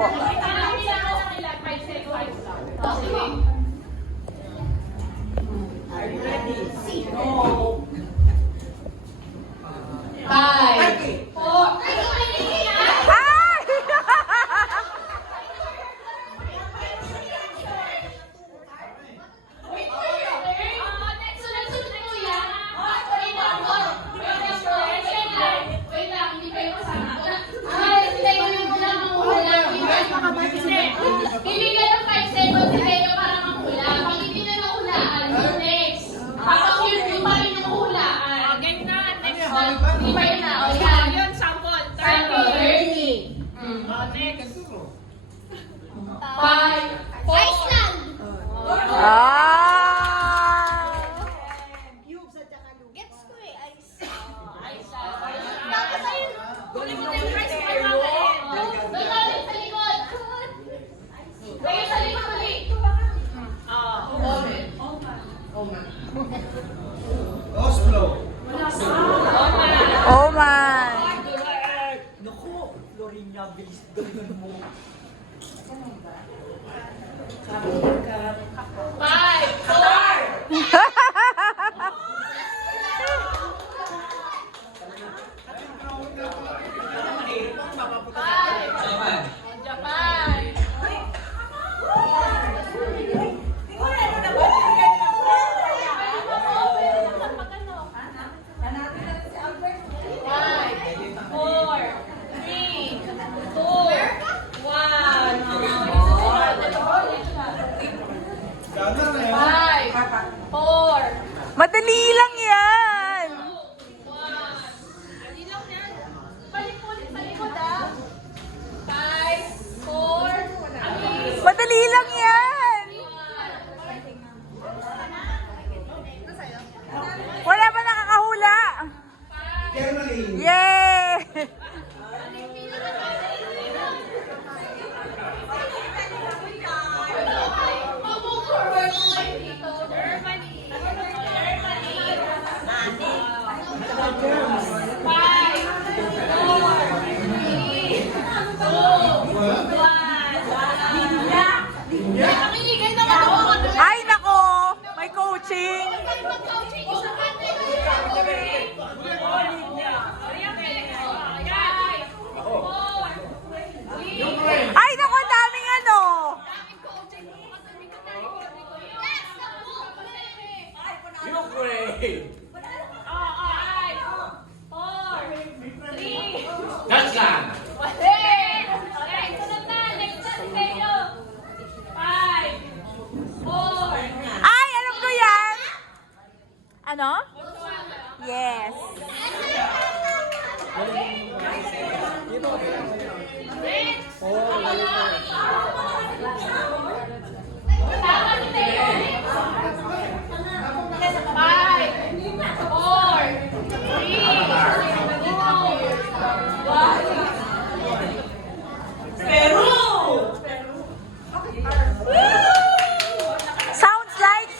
po. Are you ready? No. 5, 4. Bibigyan ng 5 seconds sa inyo para manghula. Pag hindi na nahulaan, yung next. Tapos yung pa rin yung hulaan. Game na. Next Hindi one. pa yun na. O yan. Yun, sample. Sample, 30. 30. Next. 5, 4. Iceland! Ah! Cubes at saka lupa. Gets ko eh. Tapos ayun. Huli mo din rice para makain. Doon natin sa likod. Lagay sa likod ulit. Oslo. Oh man! Naku, Florina, bilis gawin mo. 5, 4. Japan. Sana na yun. 5, 4, Madali lang yan! 1. Balik po ulit sa likod ah. 5, 4, 3, Madali lang yan! Wala pa nakakahula! Germany. Yay! Move forward mo kayo dito. Germany. 5, 4, 3, 2, 1. Nakingigay naman ako mga Ay nako! May coaching! mag-coaching isang kanil. Ay nako! Daming ano! Ukraine. Dutchland. Ay! Alam ko yan! Ano? Yes!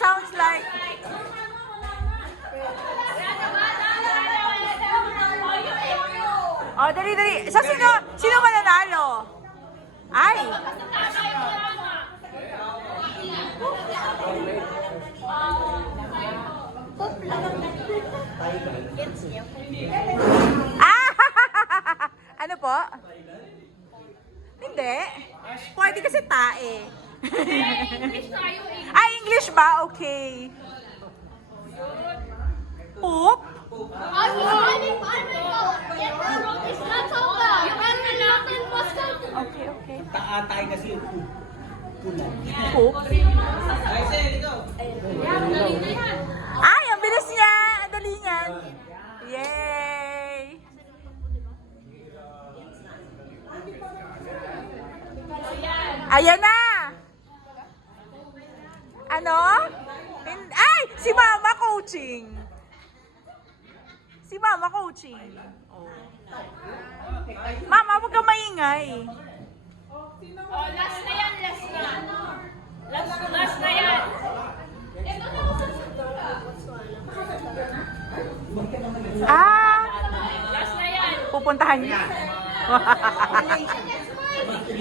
Sounds like. Oh, dali. Sa sino mananalo? Ay! Ah! Ano po? Hindi. Pwede kasi tae. Ay, English ba? Okay. Poop? Okay. Taatay kasi yung Poop? Ay, ang bilis niya! Ang dali niyan. Yay! Ayan na! Ano? Ay! Si Mama coaching! Si Mama coaching. Oh. Mama, huwag kang maingay. Oh, last na yan. Last na yan. Ah! Last na yan. Pupuntahan niya.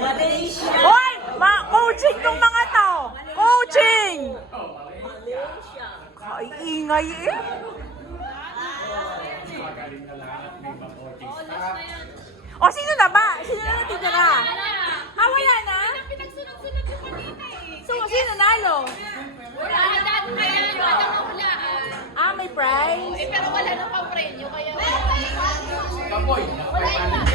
Malaysia. Hoy! Coaching tong mga to! Coaching! Kaingay eh. O, sino na ba? Sino na natitira? Ah, wala na? Pinagsunod-sunod yung kanina eh. So, sino nalo? Wala na dati kaya wala nang hulaan. Ah, may prize? Eh pero wala nang pang-premyo kaya. Kapoy. Wala iba.